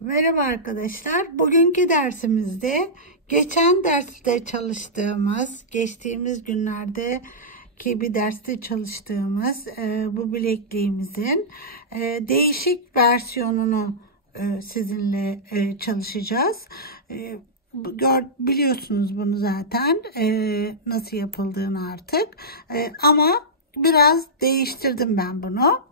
Merhaba arkadaşlar. Bugünkü dersimizde geçen derste çalıştığımız, geçtiğimiz günlerdeki bir derste çalıştığımız bu bilekliğimizin değişik versiyonunu sizinle çalışacağız. Biliyorsunuz bunu zaten nasıl yapıldığını artık. Ama biraz değiştirdim ben bunu.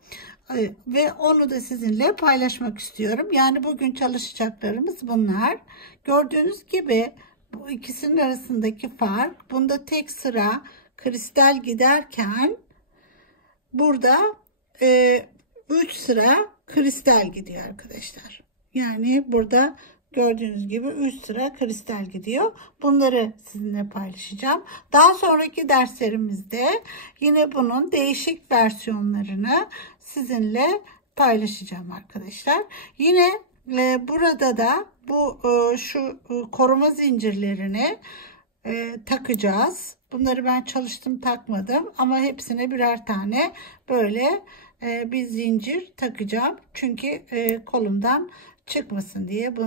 Ve onu da sizinle paylaşmak istiyorum. Yani bugün çalışacaklarımız bunlar. Gördüğünüz gibi bu ikisinin arasındaki fark, bunda tek sıra kristal giderken burada 3 sıra kristal gidiyor arkadaşlar. Yani burada gördüğünüz gibi 3 sıra kristal gidiyor. Bunları sizinle paylaşacağım. Daha sonraki derslerimizde yine bunun değişik versiyonlarını sizinle paylaşacağım arkadaşlar. Yine burada da bu şu koruma zincirlerini takacağız. Bunları ben çalıştım, takmadım ama hepsine birer tane böyle bir zincir takacağım. Çünkü kolumdan çıkmasın diye. Bu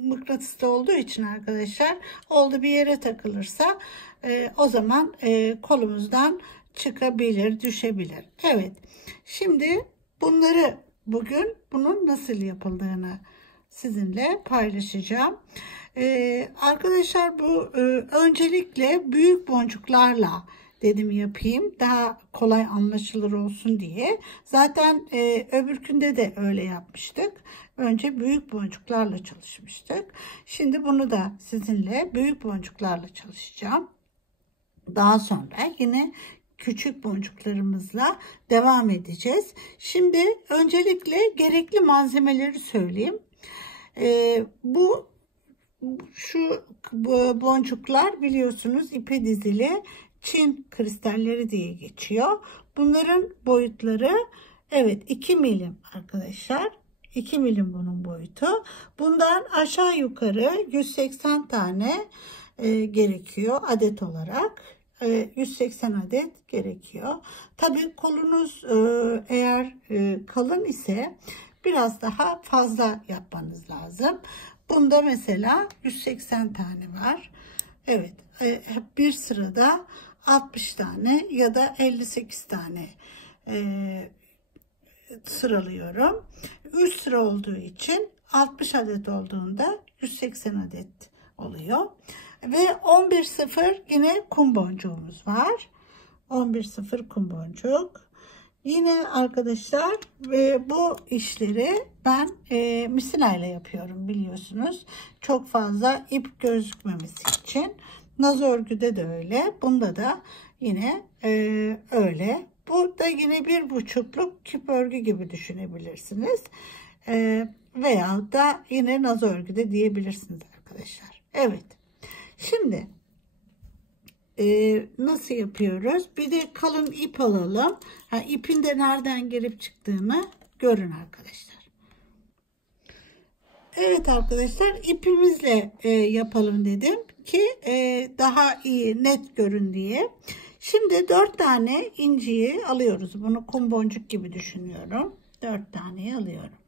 mıknatıslı olduğu için arkadaşlar, oldu bir yere takılırsa o zaman kolumuzdan çıkabilir, düşebilir. Evet. Şimdi bunları bugün bunun nasıl yapıldığını sizinle paylaşacağım. Arkadaşlar bu öncelikle büyük boncuklarla dedim yapayım, daha kolay anlaşılır olsun diye. Zaten öbürkünde de öyle yapmıştık. Önce büyük boncuklarla çalışmıştık. Şimdi bunu da sizinle büyük boncuklarla çalışacağım. Daha sonra yine küçük boncuklarımızla devam edeceğiz. Şimdi öncelikle gerekli malzemeleri söyleyeyim. Şu boncuklar biliyorsunuz ipe dizili Çin kristalleri diye geçiyor. Bunların boyutları evet 2 milim arkadaşlar. 2 milim bunun boyutu. Bundan aşağı yukarı 180 tane gerekiyor adet olarak. 180 adet gerekiyor. Tabii kolunuz eğer kalın ise biraz daha fazla yapmanız lazım. Bunda mesela 180 tane var. Evet, bir sırada 60 tane ya da 58 tane sıralıyorum. 3 sıra olduğu için 60 adet olduğunda 180 adet oluyor. Ve 11.0 yine kum boncuğumuz var. 11.0 kum boncuk. Yine arkadaşlar bu işleri ben misina ile yapıyorum biliyorsunuz. Çok fazla ip gözükmemesi için. Naz örgüde de öyle. Bunda da yine öyle. Bu da yine 1,5'luk küp örgü gibi düşünebilirsiniz. Veya da yine naz örgüde diyebilirsiniz arkadaşlar. Evet. Şimdi nasıl yapıyoruz? Bir de kalın ip alalım. İpin de nereden girip çıktığını görün arkadaşlar. Evet arkadaşlar, ipimizle yapalım dedim ki daha iyi net görün diye. Şimdi 4 tane inciyi alıyoruz. Bunu kum boncuk gibi düşünüyorum. 4 taneyi alıyorum.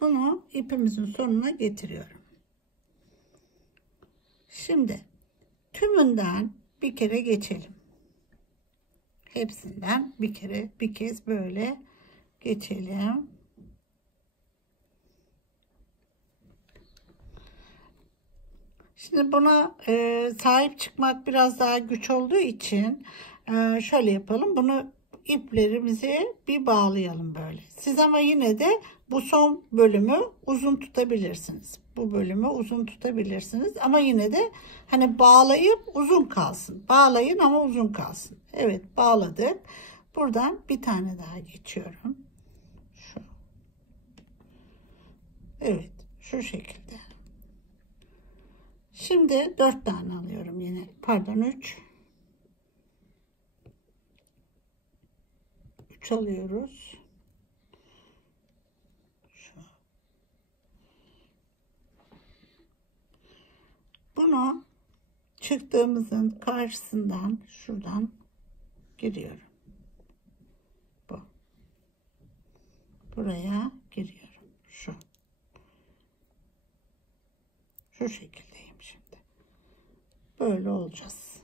Bunu ipimizin sonuna getiriyorum. Şimdi tümünden bir kere geçelim. Hepsinden bir kez böyle geçelim. Şimdi buna sahip çıkmak biraz daha güç olduğu için şöyle yapalım. Bunu iplerimizi bir bağlayalım böyle. Siz ama yine de bu son bölümü uzun tutabilirsiniz. Bu bölümü uzun tutabilirsiniz. Ama yine de hani bağlayıp uzun kalsın. Bağlayın ama uzun kalsın. Evet, bağladık. Buradan bir tane daha geçiyorum. Şu. Evet, şu şekilde. Şimdi 4 tane alıyorum yine. Pardon, 3. 3 alıyoruz. Şu. Bunu çıktığımızın karşısından şuradan giriyorum. Bu. Buraya giriyorum. Şu şekildeyim şimdi. Böyle olacağız.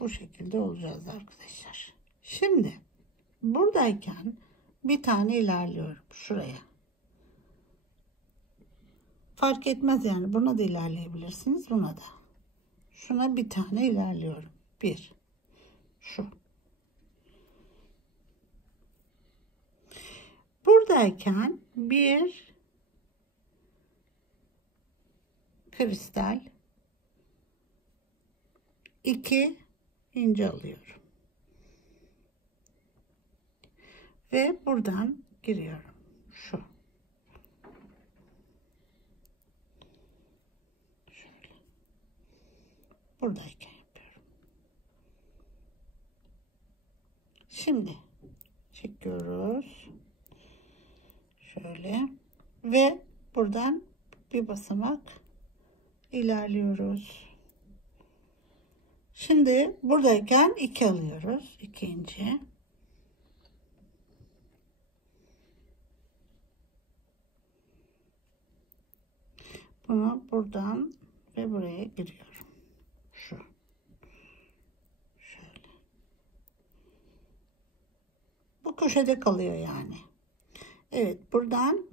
Bu şekilde olacağız arkadaşlar. Şimdi buradayken bir tane ilerliyorum şuraya. Fark etmez yani, buna da ilerleyebilirsiniz, buna da. Şuna bir tane ilerliyorum. Bir. Şu. Buradayken bir kristal, 2 ince alıyorum ve buradan giriyorum. Şöyle buradayken yapıyorum. Şimdi çekiyoruz şöyle ve buradan bir basamak ilerliyoruz. Şimdi buradayken 2 alıyoruz. 2 ince. Bunu buradan ve buraya giriyorum. Şöyle. Bu köşede kalıyor yani. Evet, buradan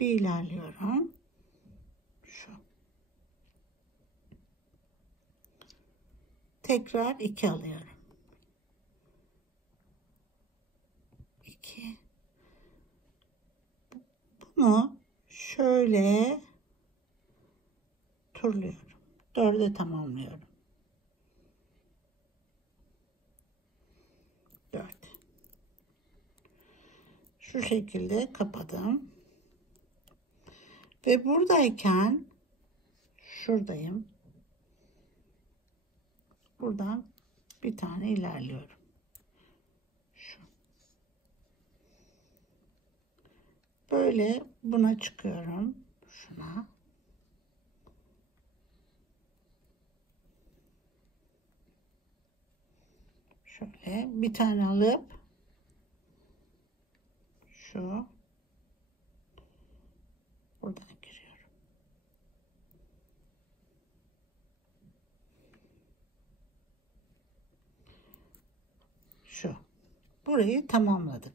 bir ilerliyorum. Tekrar 2 alıyorum. 2. Bunu şöyle turluyorum. 4'e tamamlıyorum. 4. Şu şekilde kapadım. Ve buradayken şuradayım. Buradan bir tane ilerliyorum. Şu. Böyle buna çıkıyorum. Şuna. Şöyle bir tane alıp şu buradan giriyorum. Şu. Burayı tamamladık.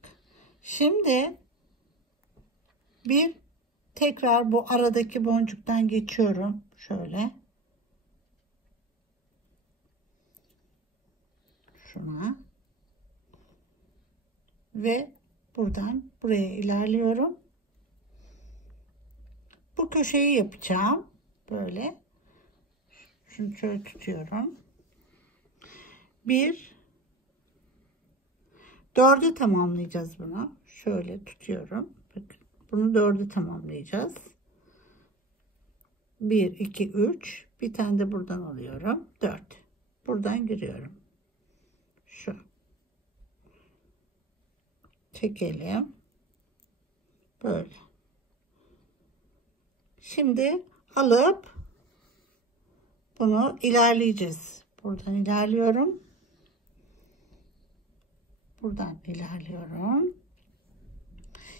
Şimdi bir tekrar bu aradaki boncuktan geçiyorum. Şöyle. Şuna. Ve buradan buraya ilerliyorum. Bu köşeyi yapacağım. Böyle. Şunu şöyle tutuyorum. 4'ü tamamlayacağız bunu. Şöyle tutuyorum. Bakın. Bunu 4'ü tamamlayacağız. 1, 2, 3. Bir tane de buradan alıyorum. 4. Buradan giriyorum. Şu. Çekelim. Böyle. Şimdi alıp bunu ilerleyeceğiz. Buradan ilerliyorum. Buradan ilerliyorum.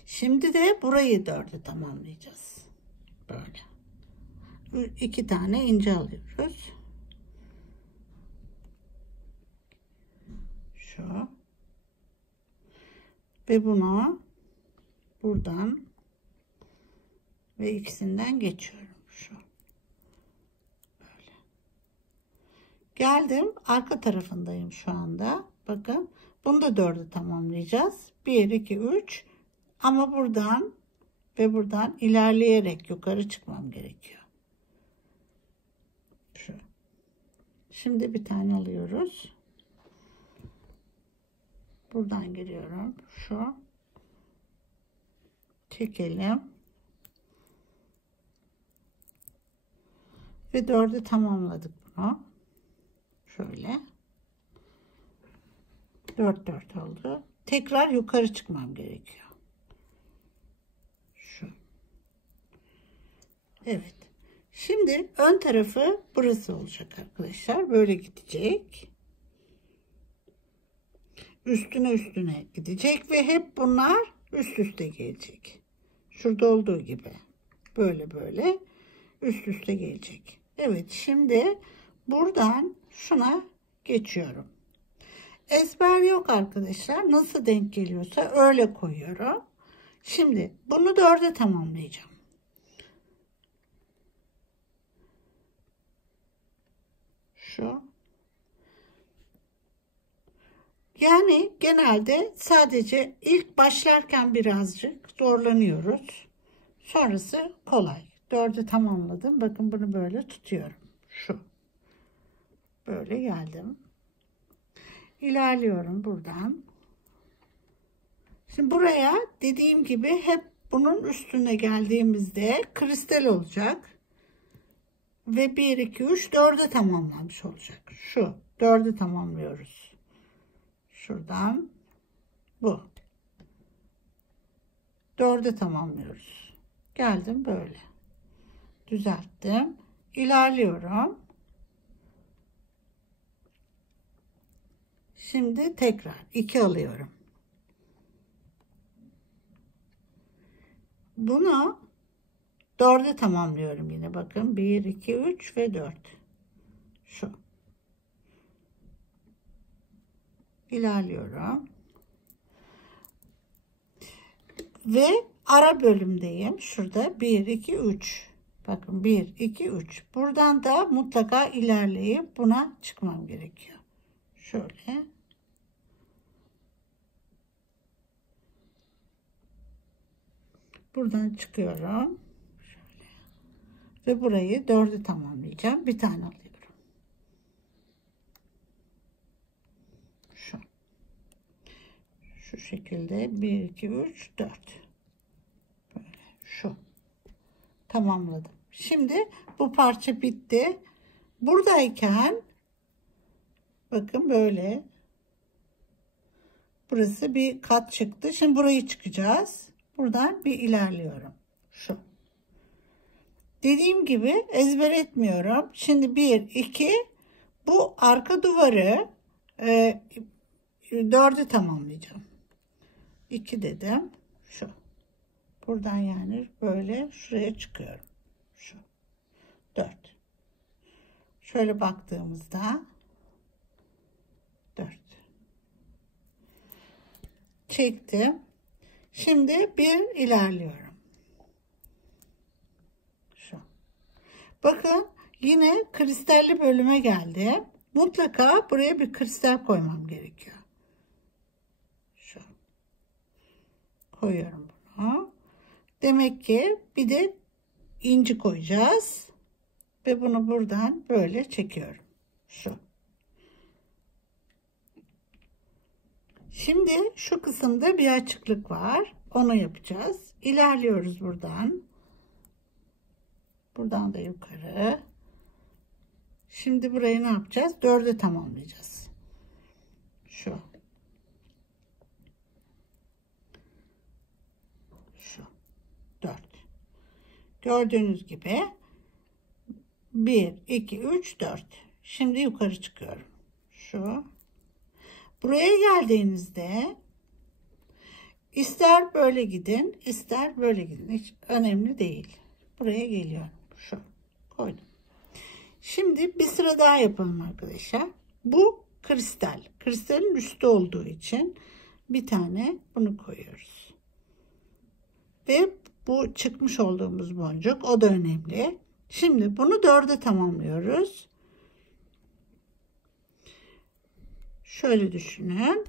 Şimdi de burayı 4'e tamamlayacağız. Böyle. 2 tane ince alıyoruz. Şu. Ve bunu buradan ve ikisinden geçiyorum. Şu. Böyle. Geldim. Arka tarafındayım şu anda. Bakın. Bunu da 4'ü tamamlayacağız. 1, 2, 3. Ama buradan ve buradan ilerleyerek yukarı çıkmam gerekiyor. Şu. Şimdi bir tane alıyoruz. Buradan giriyorum. Şu. Çekelim. Ve 4'ü tamamladık bunu. Şöyle. 4 oldu. Tekrar yukarı çıkmam gerekiyor. Şu. Evet. Şimdi ön tarafı burası olacak arkadaşlar. Böyle gidecek. Üstüne gidecek ve hep bunlar üst üste gelecek. Şurada olduğu gibi. Böyle böyle üst üste gelecek. Evet, şimdi buradan şuna geçiyorum. Ezber yok arkadaşlar. Nasıl denk geliyorsa öyle koyuyorum. Şimdi bunu 4'e tamamlayacağım. Şu. Yani genelde sadece ilk başlarken birazcık zorlanıyoruz. Sonrası kolay. 4'ü tamamladım. Bakın bunu böyle tutuyorum. Şu. Böyle geldim. İlerliyorum buradan. Şimdi buraya dediğim gibi hep bunun üstüne geldiğimizde kristal olacak. Ve 1, 2, 3, 4'e tamamlanmış olacak. Şu 4'ü tamamlıyoruz. Şuradan bu. 4'e tamamlıyoruz. Geldim böyle. Düzelttim. İlerliyorum. Şimdi tekrar 2 alıyorum. Bunu 4'e tamamlıyorum yine. Bakın 1, 2, 3 ve 4. Şu. İlerliyorum. Ve ara bölümdeyim. Şurada 1, 2, 3. Bakın 1, 2, 3. Buradan da mutlaka ilerleyip buna çıkmam gerekiyor. Şöyle. Buradan çıkıyorum. Şöyle. Ve burayı 4'ü tamamlayacağım. Bir tane alıyorum. Şu. Şu şekilde 1, 2, 3, 4. Böyle. Şu. Tamamladım. Şimdi bu parça bitti. Buradayken bakın böyle. Burası bir kat çıktı. Şimdi burayı çıkacağız. Buradan bir ilerliyorum. Şu. Dediğim gibi ezber etmiyorum. Şimdi 1, 2, bu arka duvarı 4'ü tamamlayacağım. 2 dedim. Şu. Buradan yani böyle şuraya çıkıyorum. Şu. 4. Şöyle baktığımızda 4. Çektim. Şimdi bir ilerliyorum. Şu. Bakın yine kristalli bölüme geldi. Mutlaka buraya bir kristal koymam gerekiyor. Şu. Koyuyorum bunu. Demek ki bir de inci koyacağız. Ve bunu buradan böyle çekiyorum. Şu. Şimdi şu kısımda bir açıklık var. Onu yapacağız. İlerliyoruz buradan. Buradan da yukarı. Şimdi burayı ne yapacağız? 4'e tamamlayacağız. Şu. Şu. 4. Gördüğünüz gibi 1, 2, 3, 4. Şimdi yukarı çıkıyorum. Şu. Buraya geldiğinizde ister böyle gidin, ister böyle gidin. Hiç önemli değil. Buraya geliyorum. Şu. Koydum. Şimdi bir sıra daha yapalım arkadaşlar. Bu kristal. Kristalin üstü olduğu için bir tane bunu koyuyoruz. Ve bu çıkmış olduğumuz boncuk, o da önemli. Şimdi bunu 4'e tamamlıyoruz. Şöyle düşünün.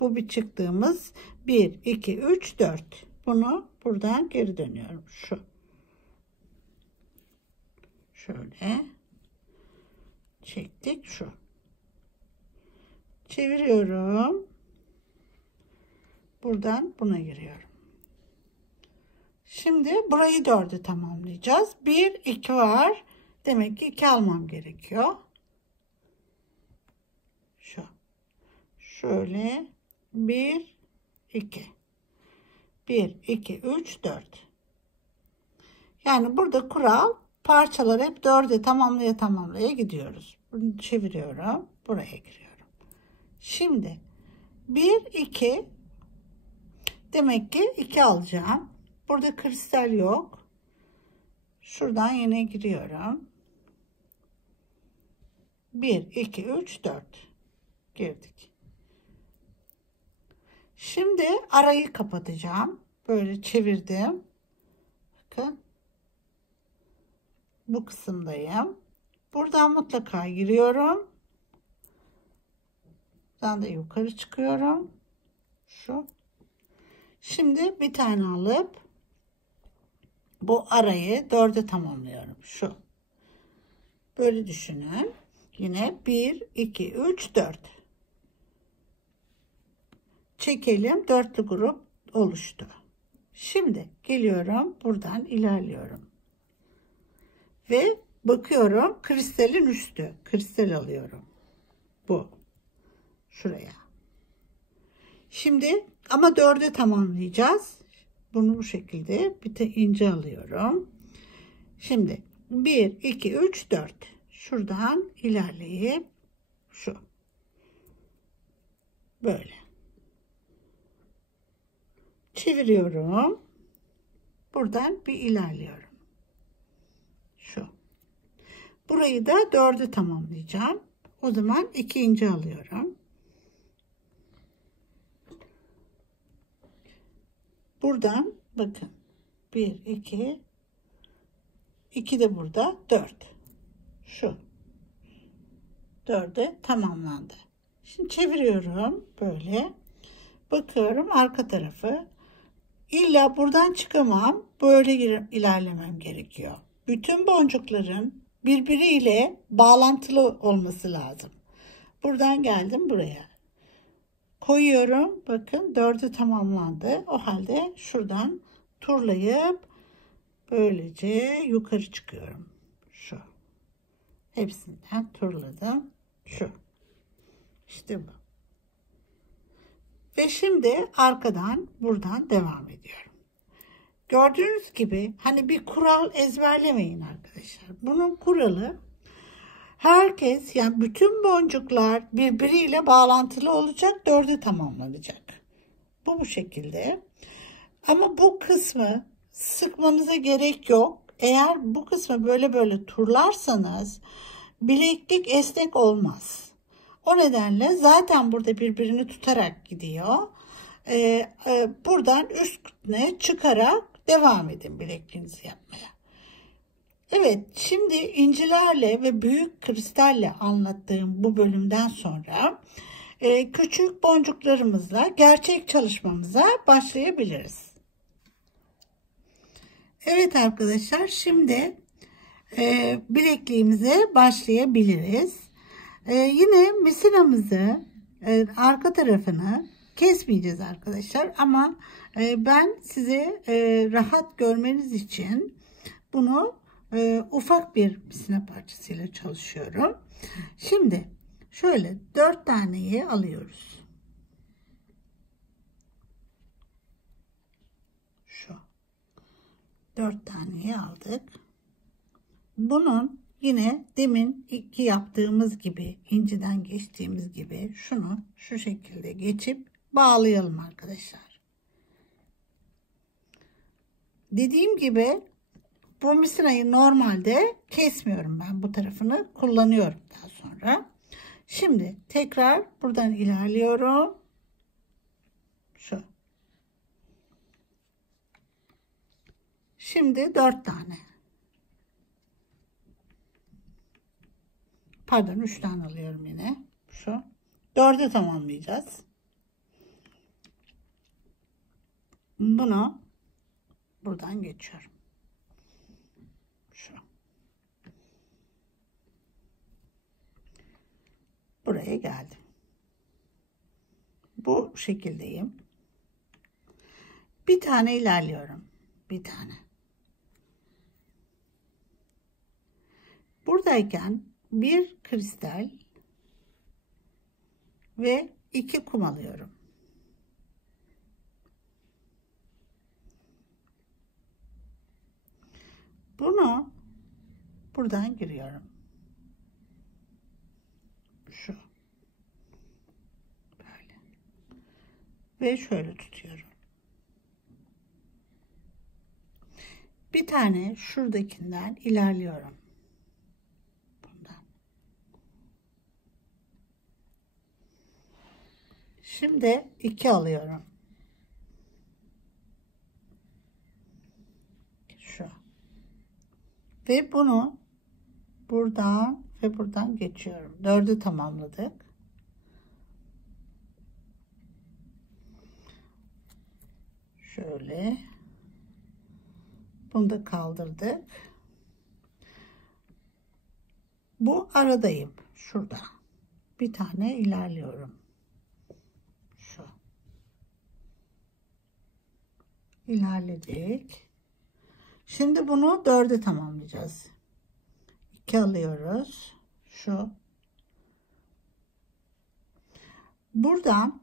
Bu bir çıktığımız 1, 2, 3, 4. Bunu buradan geri dönüyorum. Şu. Şöyle. Çektik. Şu. Çeviriyorum. Buradan buna giriyorum. Şimdi burayı 4'e tamamlayacağız. 1, 2 var. Demek ki 2 almam gerekiyor. Şu. Şöyle 1, 2. 1, 2, 3, 4. Yani burada kural, parçaları hep 4'e tamamlaya gidiyoruz. Bunu çeviriyorum. Buraya giriyorum. Şimdi 1, 2, Demek ki 2 alacağım. Burada kristal yok. Şuradan yine giriyorum. 1, 2, 3, 4 girdik. Şimdi arayı kapatacağım. Böyle çevirdim. Bakın. Bu kısımdayım. Buradan mutlaka giriyorum. Buradan da yukarı çıkıyorum. Şu. Şimdi bir tane alıp bu arayı 4'e tamamlıyorum. Şu. Böyle düşünün. Yine 1, 2, 3, 4. Çekelim. Dörtlü grup oluştu. Şimdi geliyorum. Buradan ilerliyorum. Ve bakıyorum. Kristalin üstü. Kristal alıyorum. Bu. Şuraya. Şimdi ama 4'e tamamlayacağız. Bunu bu şekilde bir de ince alıyorum. Şimdi 1, 2, 3, 4. Şuradan ilerleyip şu. Böyle. Çeviriyorum. Buradan bir ilerliyorum. Şu. Burayı da 4'e tamamlayacağım. O zaman 2 ince alıyorum. Buradan bakın. 1, 2, 2 de burada 4. Şu. 4'e tamamlandı. Şimdi çeviriyorum böyle. Bakıyorum arka tarafı. İlla buradan çıkamam. Böyle ilerlemem gerekiyor. Bütün boncukların birbiriyle bağlantılı olması lazım. Buradan geldim buraya. Koyuyorum. Bakın 4'ü tamamlandı. O halde şuradan turlayıp böylece yukarı çıkıyorum. Şu. Hepsinden turladım. Şu. İşte bu. Ve şimdi arkadan buradan devam ediyorum. Gördüğünüz gibi hani bir kural ezberlemeyin arkadaşlar. Bunun kuralı herkes, yani bütün boncuklar birbiriyle bağlantılı olacak, 4'e tamamlanacak. Bu şekilde. Ama bu kısmı sıkmanıza gerek yok. Eğer bu kısmı böyle turlarsanız bileklik esnek olmaz. O nedenle zaten burada birbirini tutarak gidiyor. Buradan üstüne çıkarak devam edin bilekliğinizi yapmaya. Evet, şimdi incilerle ve büyük kristalle anlattığım bu bölümden sonra küçük boncuklarımızla gerçek çalışmamıza başlayabiliriz. Evet arkadaşlar, şimdi bilekliğimize başlayabiliriz. Yine misinamızı arka tarafını kesmeyeceğiz arkadaşlar, ama ben size rahat görmeniz için bunu ufak bir misina parçasıyla çalışıyorum. Şimdi şöyle 4 taneyi alıyoruz. Şu 4 taneyi aldık. Bunun yine demin iki yaptığımız gibi, inciden geçtiğimiz gibi şunu şu şekilde geçip bağlayalım arkadaşlar. Dediğim gibi bu misinayı normalde kesmiyorum, ben bu tarafını kullanıyorum daha sonra. Şimdi tekrar buradan ilerliyorum. Şu. Şimdi 4 tane. Pardon, 3 tane alıyorum yine. Şu. 4'e tamamlayacağız. Bunu buradan geçiyorum. Şu. Buraya geldim. Bu şekildeyim. Bir tane ilerliyorum. Bir tane. Buradayken bir kristal ve 2 kum alıyorum. Bunu buradan giriyorum. Şu. Böyle. Ve şöyle tutuyorum. Bir tane şuradakinden ilerliyorum. Bundan. Şimdi 2 alıyorum. Şu. Ve bunu buradan ve buradan geçiyorum. 4'ü tamamladık. Şöyle. Bunu da kaldırdık. Bu aradayım. Şurada. Bir tane ilerliyorum. Şu. İlerledik. Şimdi bunu 4'e tamamlayacağız. 2 alıyoruz. Şu. Buradan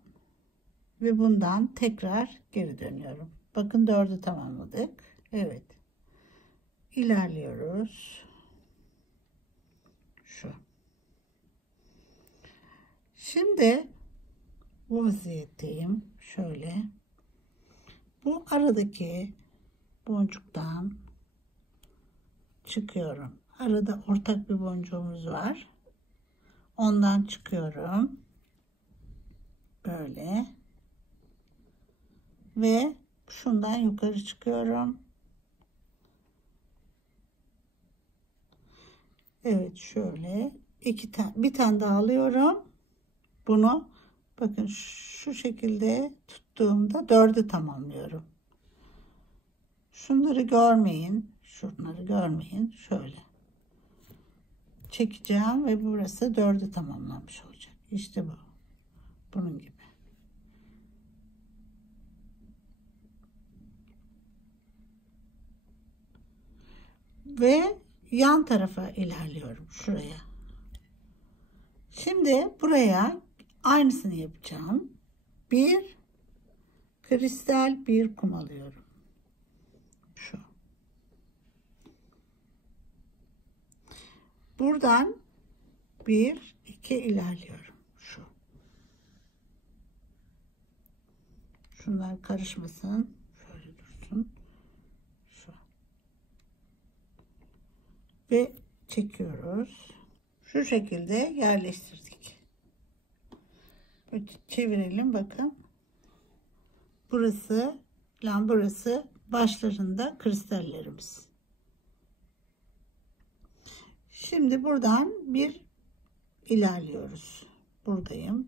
ve bundan tekrar geri dönüyorum. Bakın 4'ü tamamladık. Evet. İlerliyoruz. Şu. Şimdi bu vaziyetteyim. Şöyle. Bu aradaki boncuktan çıkıyorum. Arada ortak bir boncuğumuz var. Ondan çıkıyorum. Böyle. Ve şundan yukarı çıkıyorum. Evet, şöyle bir tane daha alıyorum. Bunu bakın şu şekilde tuttuğumda 4'ü tamamlıyorum. Şunları görmeyin. Şunları görmeyin. Şöyle çekeceğim ve burası 4'ü tamamlanmış olacak. İşte bu. Bunun gibi. Ve yan tarafa ilerliyorum. Şuraya. Şimdi buraya aynısını yapacağım. Bir kristal bir kum alıyorum. Şu. Buradan 1 2 ilerliyorum. Şu. Şunlar karışmasın. Şöyle dursun. Şu. Ve çekiyoruz. Şu şekilde yerleştirdik. Böyle çevirelim bakın. Burası başlarında kristallerimiz. Şimdi buradan bir ilerliyoruz. Buradayım.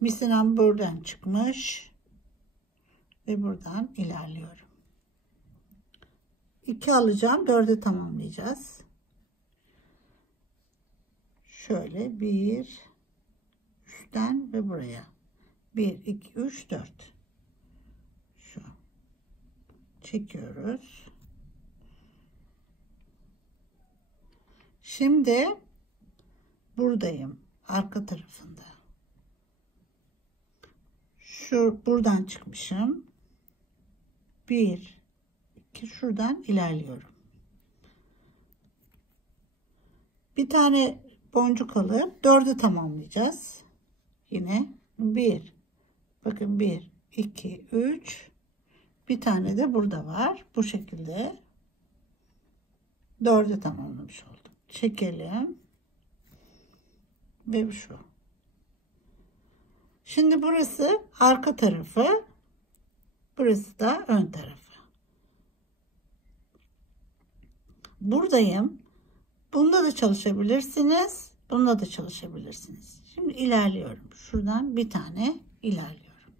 Misinam buradan çıkmış ve buradan ilerliyorum. 2 alacağım. 4'ü tamamlayacağız. Şöyle bir üstten ve buraya 1 2 3 4 şu çekiyoruz. Şimdi buradayım, arka tarafında. Şu buradan çıkmışım. 1 2 şuradan ilerliyorum. Bir tane boncuk alıp 4'ü tamamlayacağız. Yine 1 bakın 1 2 3 bir tane de burada var. Bu şekilde 4'ü tamamlamış oldum. Çekelim. Ve şu. Şimdi burası arka tarafı. Burası da ön tarafı. Buradayım. Bunda da çalışabilirsiniz. Bunda da çalışabilirsiniz. Şimdi ilerliyorum. Şuradan bir tane ilerliyorum.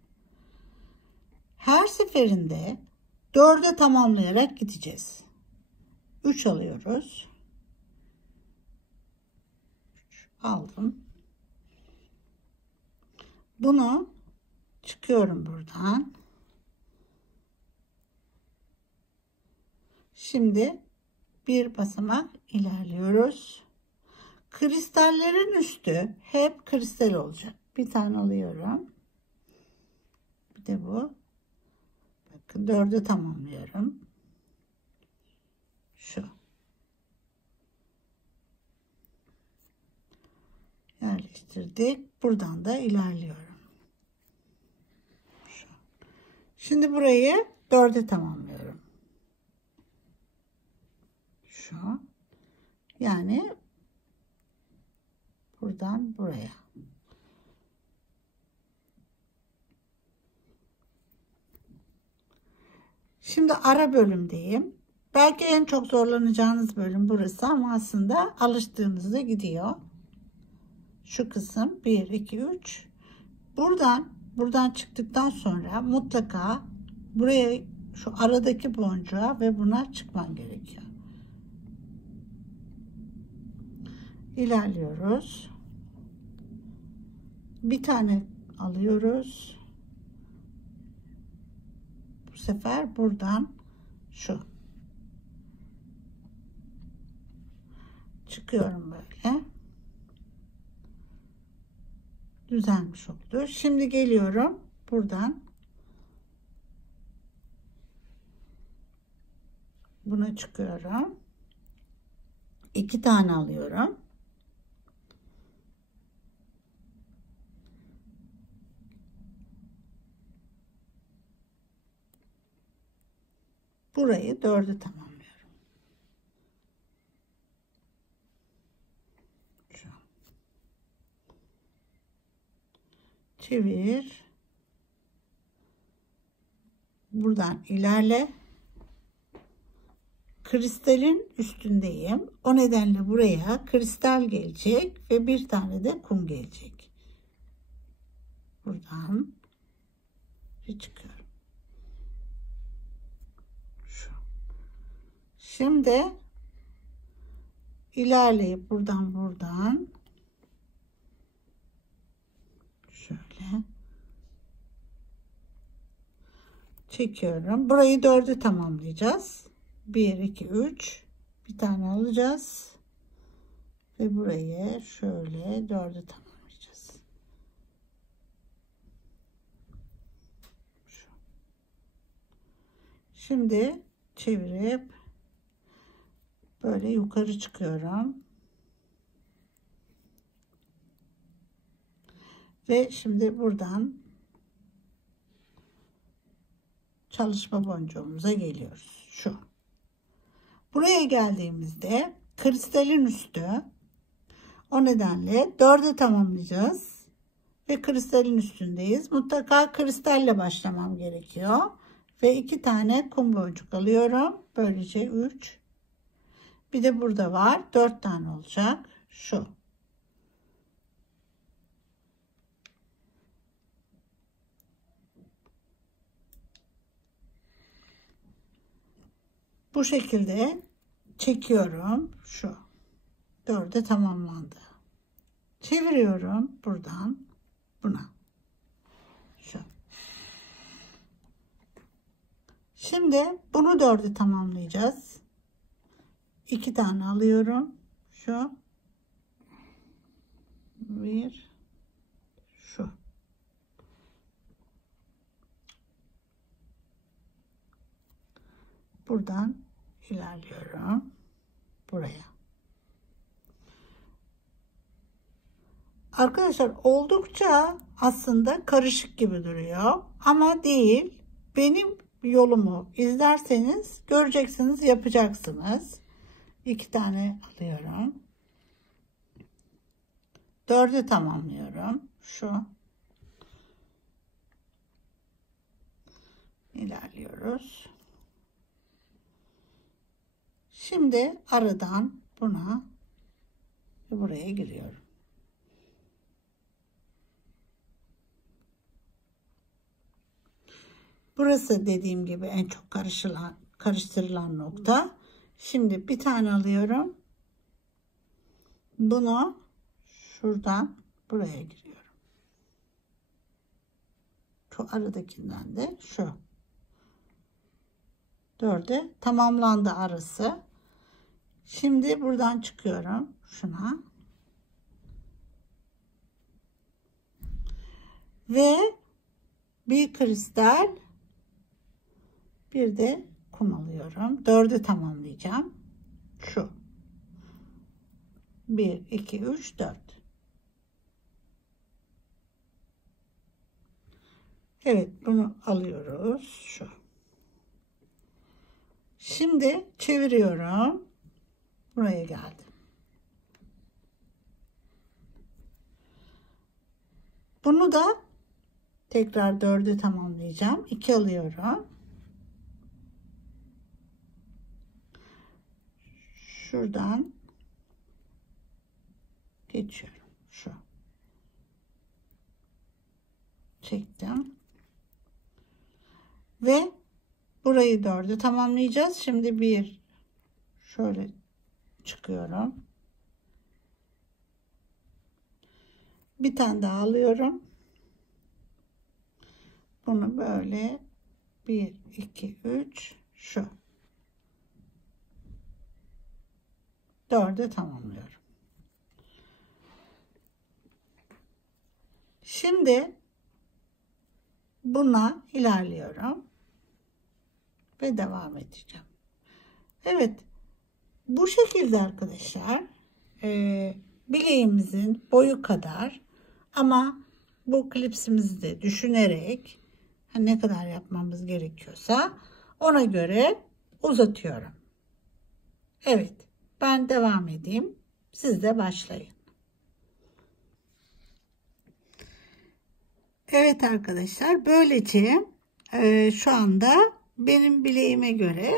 Her seferinde 4'e tamamlayarak gideceğiz. 3 alıyoruz. Aldım. Bunu çıkıyorum buradan. Şimdi bir basamak ilerliyoruz. Kristallerin üstü hep kristal olacak. Bir tane alıyorum. Bir de bu. Bakın 4'ü tamamlıyorum. Şu. Yerleştirdik. Buradan da ilerliyorum. Şu. Şimdi burayı 4'e tamamlıyorum. Şu. Yani buradan buraya. Şimdi ara bölümdeyim. Belki en çok zorlanacağınız bölüm burası ama aslında alıştığınızda gidiyor. Şu kısım 1, 2, 3. Buradan çıktıktan sonra mutlaka buraya, şu aradaki boncuğa ve buna çıkman gerekiyor. İlerliyoruz. Bir tane alıyoruz. Bu sefer buradan şu. Çıkıyorum böyle. Düzelmiş oldu. Şimdi geliyorum buradan. Buna çıkıyorum. 2 tane alıyorum. Burayı 4'ü tamamlıyorum. Şu. Çevir. Buradan ilerle. Kristalin üstündeyim. O nedenle buraya kristal gelecek ve bir tane de kum gelecek. Buradan bir çıkıyorum. Şu. Şimdi ilerleyip buradan şöyle çekiyorum. Burayı 4'ü tamamlayacağız. 1, 2, 3. Bir tane alacağız. Ve burayı şöyle 4'ü tamamlayacağız. Şu. Şimdi çevirip böyle yukarı çıkıyorum. Ve şimdi buradan çalışma boncuğumuza geliyoruz. Şu. Buraya geldiğimizde kristalin üstü. O nedenle 4'ü tamamlayacağız. Ve kristalin üstündeyiz. Mutlaka kristalle başlamam gerekiyor. Ve 2 tane kum boncuk alıyorum. Böylece 3. Bir de burada var. 4 tane olacak. Şu. Bu şekilde çekiyorum. Şu. 4'e tamamlandı. Çeviriyorum buradan buna. Şu. Şimdi bunu 4'e tamamlayacağız. 2 tane alıyorum. Şu. Bir. Şu. Buradan ilerliyorum. Buraya. Arkadaşlar oldukça aslında karışık gibi duruyor. Ama değil. Benim yolumu izlerseniz göreceksiniz, yapacaksınız. 2 tane alıyorum. 4'ü tamamlıyorum. Şu. İlerliyoruz. Şimdi aradan buna ve buraya giriyorum. Burası dediğim gibi en çok karıştırılan nokta. Şimdi bir tane alıyorum. Bunu şuradan buraya giriyorum. Şu aradakinden de şu. 4'e tamamlandı arası. Şimdi buradan çıkıyorum. Şuna. Ve bir kristal, bir de kum alıyorum. 4'ü tamamlayacağım. Şu. 1, 2, 3, 4. Evet, bunu alıyoruz. Şu. Şimdi çeviriyorum. buraya geldim. Bunu da tekrar 4'e tamamlayacağım. 2 alıyorum. Şuradan geçiyorum. Şu. Çektim. Ve burayı 4'e tamamlayacağız. Şimdi bir şöyle çıkıyorum. Bir tane daha alıyorum. Bunu böyle 1, 2, 3 şu. 4'e tamamlıyorum. Şimdi buna ilerliyorum ve devam edeceğim. Evet, bu şekilde arkadaşlar bileğimizin boyu kadar, ama bu klipsimizi de düşünerek ne kadar yapmamız gerekiyorsa ona göre uzatıyorum. Evet, ben devam edeyim. Siz de başlayın. Evet arkadaşlar, böylece şu anda benim bileğime göre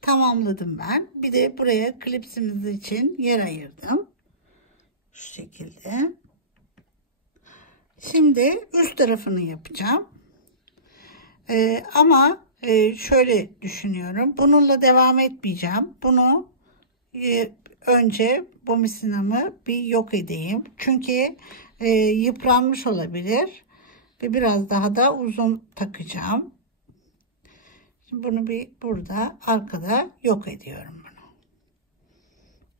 tamamladım ben. Bir de buraya klipsimiz için yer ayırdım. Şu şekilde. Şimdi üst tarafını yapacağım. Ama şöyle düşünüyorum. Bununla devam etmeyeceğim. Bunu önce bu misinamı bir yok edeyim. Çünkü yıpranmış olabilir. Ve biraz daha da uzun takacağım. Şimdi bunu bir burada arkada yok ediyorum bunu.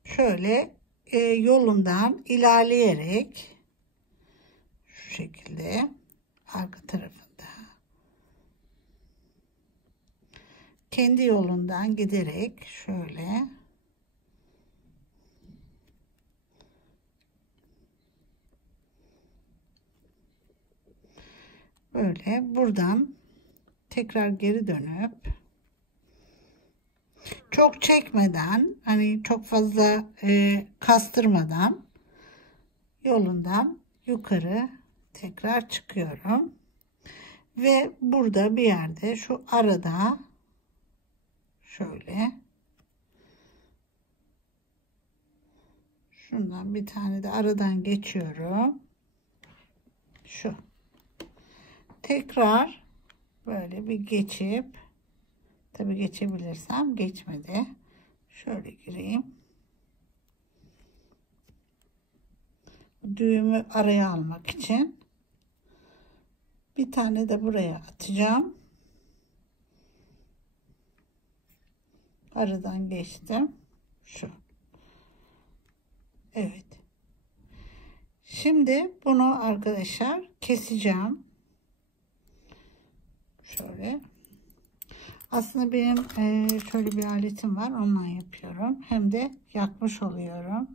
Şöyle yolundan ilerleyerek şu şekilde arka tarafında kendi yolundan giderek şöyle böyle buradan tekrar geri dönüp çok çekmeden, hani çok fazla kastırmadan yolundan yukarı tekrar çıkıyorum ve burada bir yerde şu arada şöyle şundan bir tane de aradan geçiyorum. Şu tekrar böyle bir geçip, tabi geçebilirsem, geçmedi, şöyle gireyim, düğümü araya almak için bir tane de buraya atacağım. Aradan geçtim. Şu. Evet. Şimdi bunu arkadaşlar keseceğim. Şöyle. Aslında benim şöyle bir aletim var. Ondan yapıyorum. Hem de yakmış oluyorum.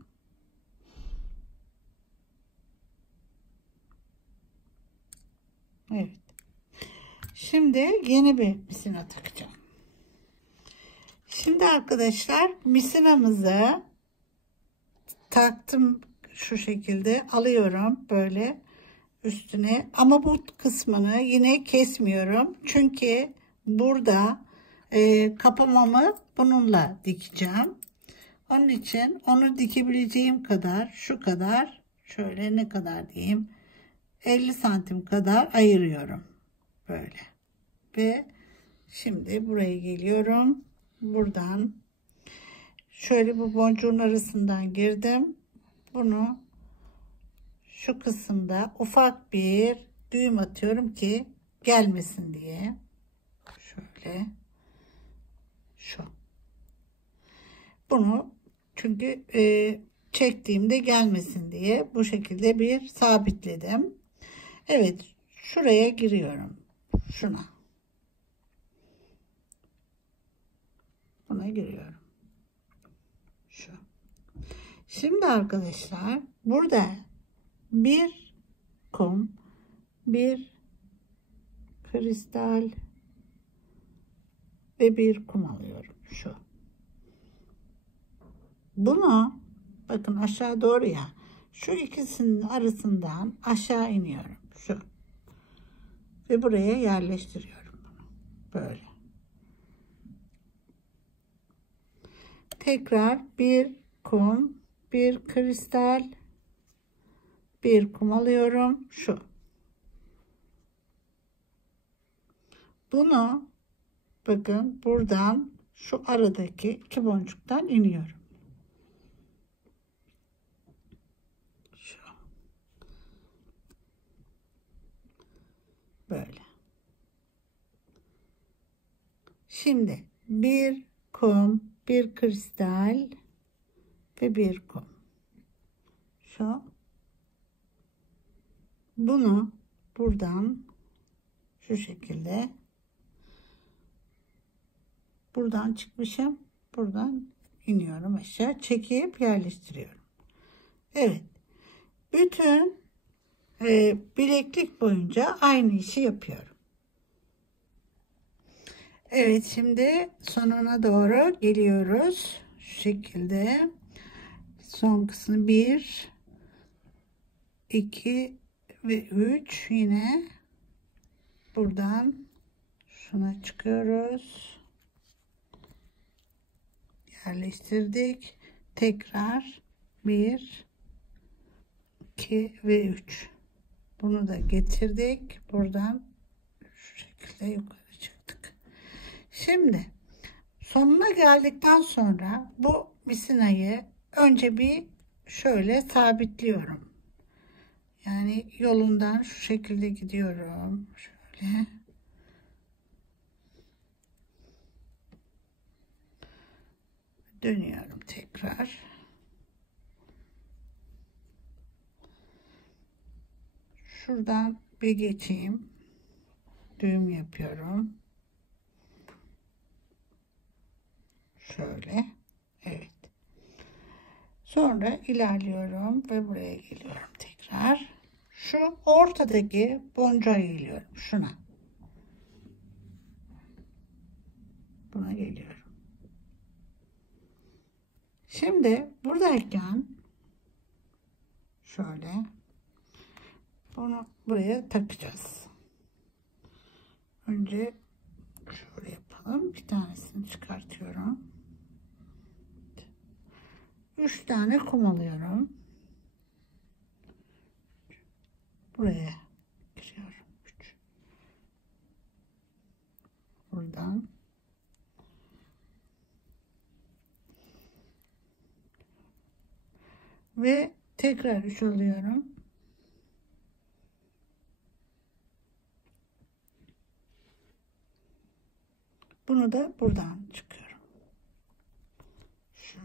Evet. Şimdi yeni bir misina takacağım. Şimdi arkadaşlar misinamızı taktım, şu şekilde alıyorum böyle üstüne, ama bu kısmını yine kesmiyorum çünkü burada kapamamı bununla dikeceğim. Onun için onu dikebileceğim kadar, şu kadar, şöyle ne kadar diyeyim, 50 santim kadar ayırıyorum böyle. Ve şimdi buraya geliyorum, buradan şöyle bu boncuğun arasından girdim. Bunu şu kısımda ufak bir düğüm atıyorum ki gelmesin diye. Şöyle. Şu. Bunu çünkü çektiğimde gelmesin diye bu şekilde bir sabitledim. Evet. Şuraya giriyorum. Şuna. Buna giriyorum. Şu. Şimdi arkadaşlar burada bir kum, bir kristal ve bir kum alıyorum. Şu. bunu bakın aşağı doğru ya. Şu ikisinin arasından aşağı iniyorum. Şu. Ve buraya yerleştiriyorum bunu. Böyle. Tekrar bir kum, bir kristal, bir kum alıyorum. Şu. Bunu bakın buradan şu aradaki iki boncuktan iniyorum. Şu. Böyle. Şimdi bir kum, bir kristal ve bir kum. Şu. Bunu buradan şu şekilde buradan çıkmışım. Buradan iniyorum aşağı. Çekip yerleştiriyorum. Evet. Bütün bileklik boyunca aynı işi yapıyorum. Evet, şimdi sonuna doğru geliyoruz. Şu şekilde son kısmı 1 2 ve 3 yine buradan şuna çıkıyoruz. Yerleştirdik. Tekrar 1 2 ve 3. Bunu da getirdik. Buradan şu şekilde yukarı çıktık. Şimdi sonuna geldikten sonra bu misinayı önce bir şöyle sabitliyorum. Yani yolundan şu şekilde gidiyorum. Şöyle. Dönüyorum tekrar. Şuradan bir geçeyim. Düğüm yapıyorum. Şöyle. Evet. Sonra ilerliyorum ve buraya geliyorum tekrar. Şu ortadaki boncuğa geliyorum. Şuna. Buna geliyorum. Şimdi buradayken şöyle bunu buraya takacağız. Önce şöyle yapalım. Bir tanesini çıkartıyorum. 3 tane kum alıyorum. Buraya giriyorum. 3. Buradan. Ve tekrar 3 alıyorum. Bunu da buradan çıkıyorum. Şu.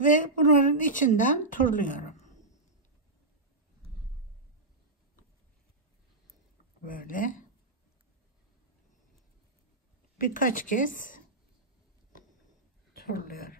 Ve bunların içinden turluyorum. Böyle. Birkaç kez turluyorum.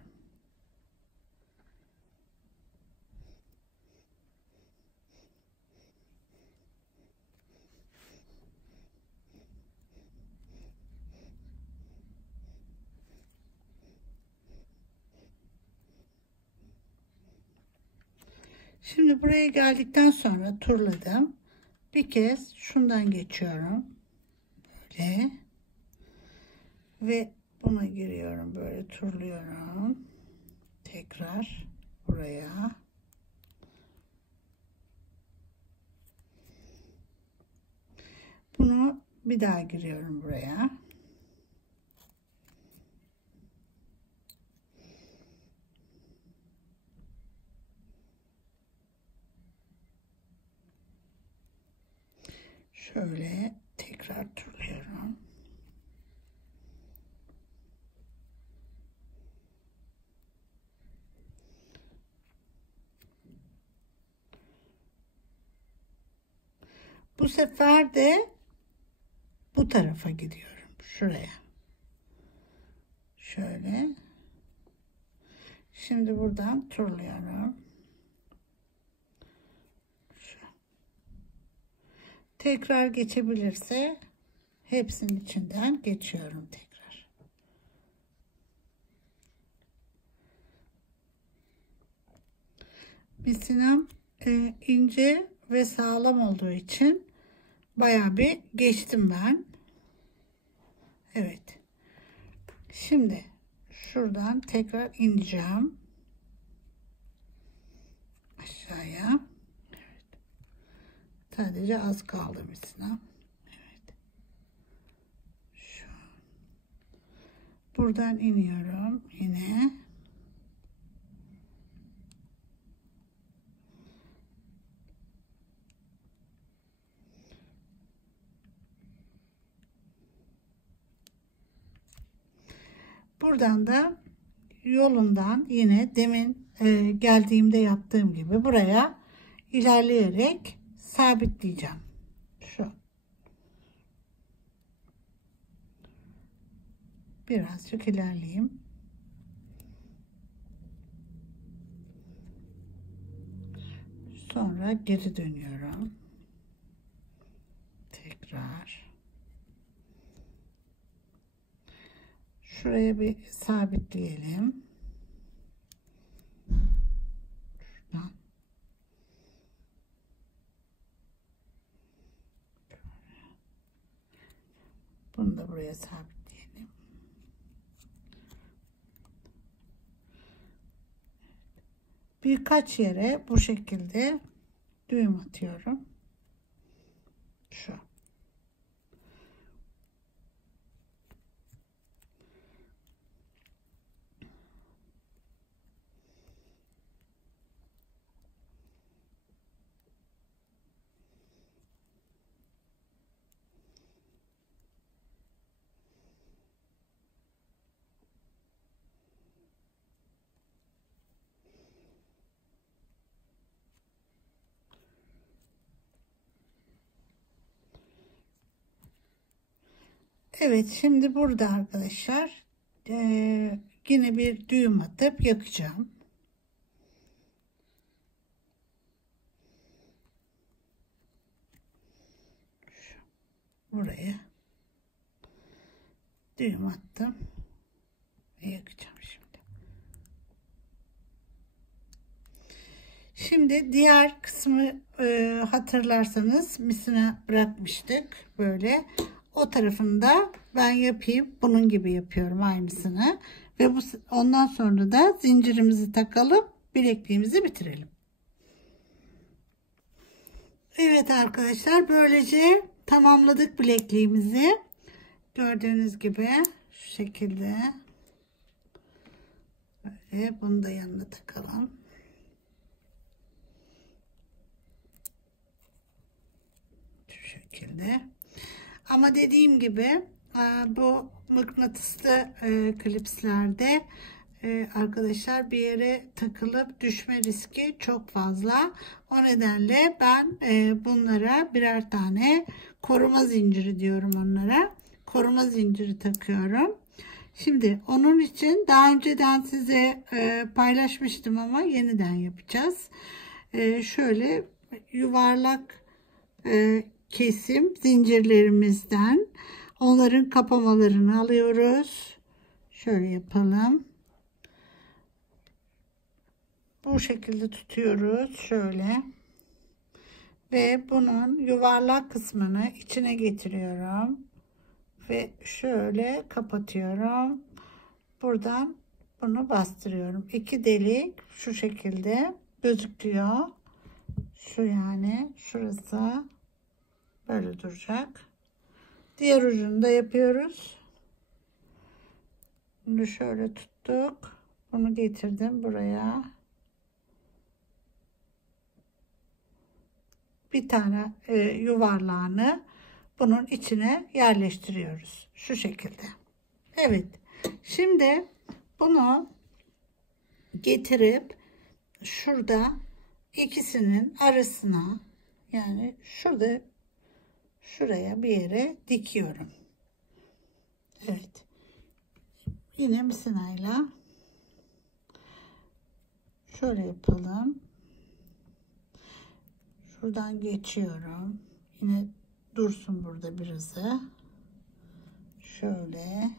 Şimdi buraya geldikten sonra turladım. Bir kez şundan geçiyorum. Böyle. Ve buna giriyorum. Böyle turluyorum. Tekrar buraya. Bunu bir daha giriyorum buraya. Şöyle tekrar turluyorum. Bu sefer de bu tarafa gidiyorum. Şuraya. Şöyle. Şimdi buradan turluyorum. Şu. Tekrar geçebilirse hepsinin içinden geçiyorum tekrar. Misinem ince ve sağlam olduğu için bayağı bir geçtim ben. Evet. Şimdi şuradan tekrar ineceğim aşağıya. Evet. Sadece az kaldı misinem. Evet. Buradan iniyorum yine. Buradan da yolundan yine demin geldiğimde yaptığım gibi buraya ilerleyerek sabitleyeceğim. Şu. Birazcık ilerleyeyim. Sonra geri dönüyorum. Tekrar. Şuraya bir sabitleyelim. Şuradan. Bunu da buraya sabitleyelim. Birkaç yere bu şekilde düğüm atıyorum. Şu. Evet, şimdi burada arkadaşlar yine bir düğüm atıp yakacağım. Buraya düğüm attım ve yakacağım şimdi. Şimdi diğer kısmı hatırlarsanız misine bırakmıştık böyle. O tarafını da ben yapayım. Bunun gibi yapıyorum aynısını. Ve ondan sonra da zincirimizi takalım. Bilekliğimizi bitirelim. Evet arkadaşlar, böylece tamamladık bilekliğimizi. Gördüğünüz gibi şu şekilde. Böyle bunu da yanına takalım. Şu şekilde. Ama dediğim gibi bu mıknatıslı klipslerde arkadaşlar bir yere takılıp düşme riski çok fazla. O nedenle ben bunlara birer tane koruma zinciri diyorum onlara. Koruma zinciri takıyorum. Şimdi onun için daha önceden size paylaşmıştım ama yeniden yapacağız. Şöyle yuvarlak kesim zincirlerimizden onların kapamalarını alıyoruz. Şöyle yapalım. Bu şekilde tutuyoruz. Şöyle. Ve bunun yuvarlak kısmını içine getiriyorum. Ve şöyle kapatıyorum. Buradan bunu bastırıyorum. İki delik şu şekilde gözüküyor. Şu yani şurası böyle duracak. Diğer ucunu da yapıyoruz. Bunu şöyle tuttuk. Bunu getirdim buraya. Bir tane yuvarlağını bunun içine yerleştiriyoruz. Şu şekilde. Evet. Şimdi bunu getirip şurada ikisinin arasına, yani şurada şuraya bir yere dikiyorum. Evet. Yine misinayla şöyle yapalım. Şuradan geçiyorum. Yine dursun burada birazı. şöyle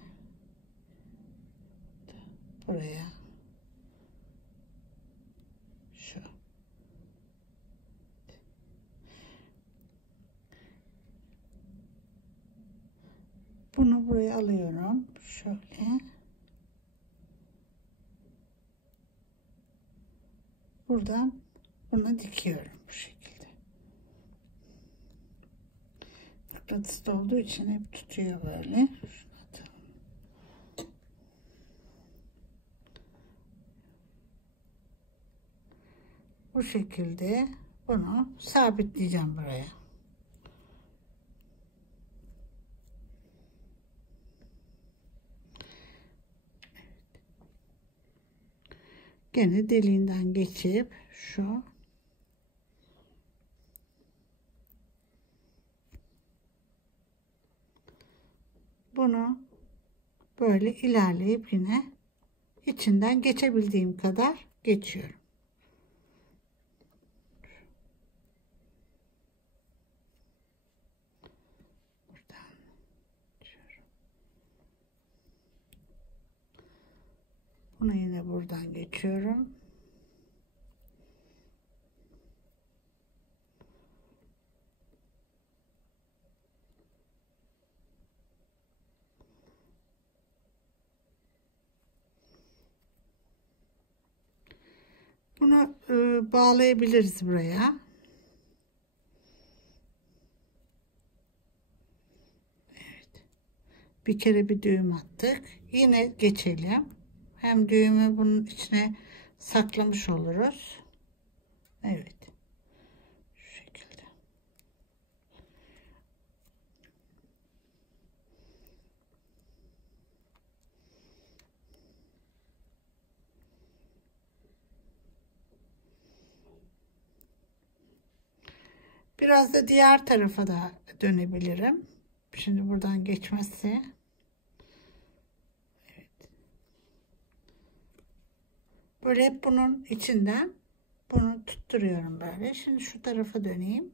buraya şu bunu buraya alıyorum şöyle buradan bunu dikiyorum bu şekilde. Mıknatıs olduğu için hep tutuyor böyle. Bu şekilde bunu sabitleyeceğim buraya. Gene deliğinden geçip şu bunu böyle ilerleyip yine içinden geçebildiğim kadar geçiyorum. Buradan geçiyorum. Bunu yine buradan geçiyorum. Bunu bağlayabiliriz buraya. Evet. Bir kere bir düğüm attık. Yine geçelim. Hem düğümü bunun içine saklamış oluruz. Evet. Şu şekilde. Biraz da diğer tarafa da dönebilirim. Şimdi buradan geçmesi. Evet. Böyle hep bunun içinden bunu tutturuyorum böyle. Şimdi şu tarafa döneyim.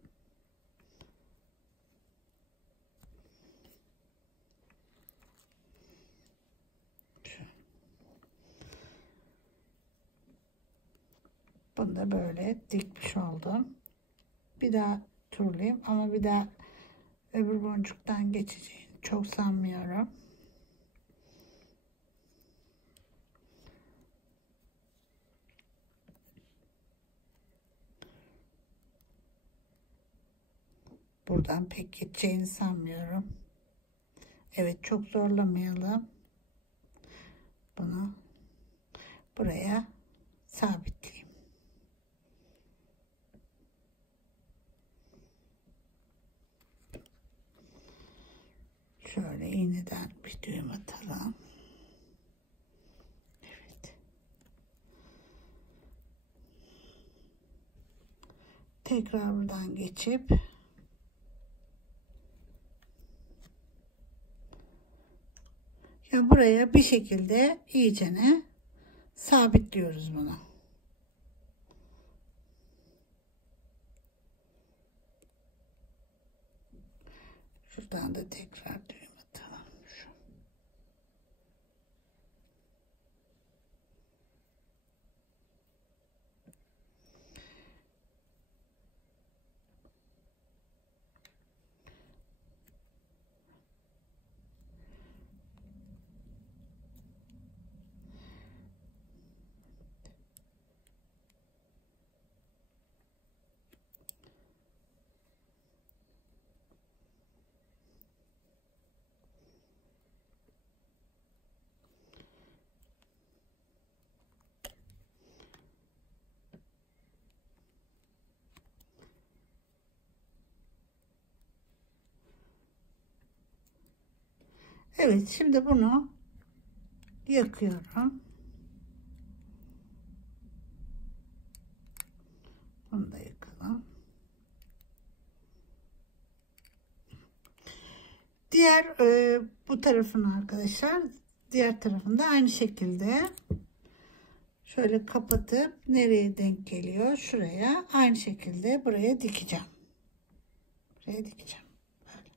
Bunu da böyle dikmiş oldum. Bir daha turlayayım ama bir daha öbür boncuktan geçeceğini çok sanmıyorum. Buradan pek geçeceğini sanmıyorum. Evet, çok zorlamayalım. Bunu buraya sabitleyeyim. Şöyle iğneden bir düğüm atalım. Evet. Tekrar buradan geçip ya buraya bir şekilde iyicene sabitliyoruz bunu. Şuradan da tekrar düğüm atalım. Şu. Evet, şimdi bunu yakıyorum. Bunu da yakalım. Diğer bu tarafını arkadaşlar, diğer tarafında aynı şekilde şöyle kapatıp nereye denk geliyor şuraya aynı şekilde buraya dikeceğim. Buraya dikeceğim. Böyle.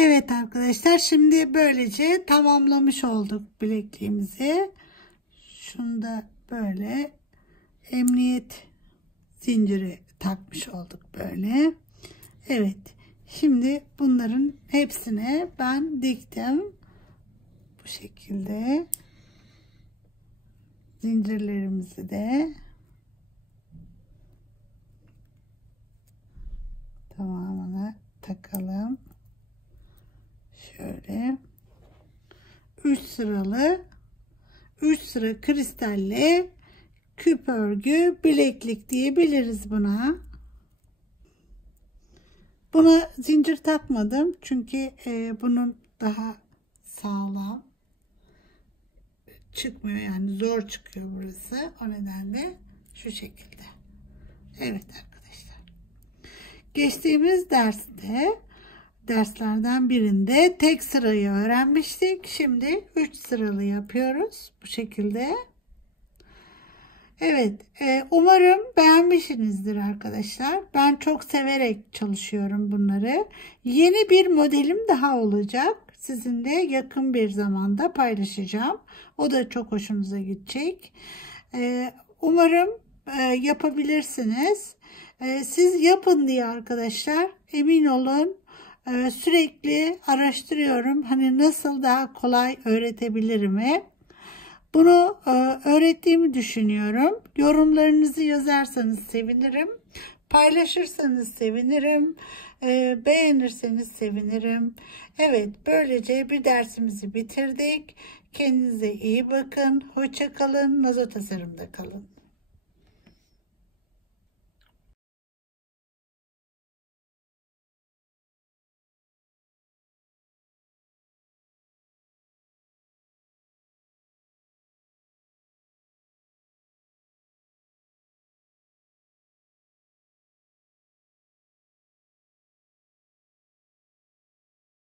Evet arkadaşlar, şimdi böylece tamamlamış olduk bilekliğimizi. Şunu da böyle emniyet zinciri takmış olduk böyle. Evet, şimdi bunların hepsine ben diktim. Bu şekilde zincirlerimizi de tamamına takalım. Şöyle 3 sıralı 3 sıra kristalle küp örgü bileklik diyebiliriz buna. Buna zincir takmadım çünkü bunun daha sağlam çıkmıyor, yani zor çıkıyor burası. O nedenle şu şekilde. Evet arkadaşlar. Geçtiğimiz derslerden birinde tek sırayı öğrenmiştik. Şimdi 3 sıralı yapıyoruz bu şekilde. Evet, umarım beğenmişsinizdir arkadaşlar. Ben çok severek çalışıyorum bunları. Yeni bir modelim daha olacak. Sizinle yakın bir zamanda paylaşacağım. O da çok hoşunuza gidecek. Umarım yapabilirsiniz. Siz yapın diye arkadaşlar, emin olun, sürekli araştırıyorum. Hani nasıl daha kolay öğretebilirim. Bunu öğrettiğimi düşünüyorum. Yorumlarınızı yazarsanız sevinirim. Paylaşırsanız sevinirim. Beğenirseniz sevinirim. Evet, böylece bir dersimizi bitirdik. Kendinize iyi bakın. Hoşça kalın. Nazo Tasarım'da kalın.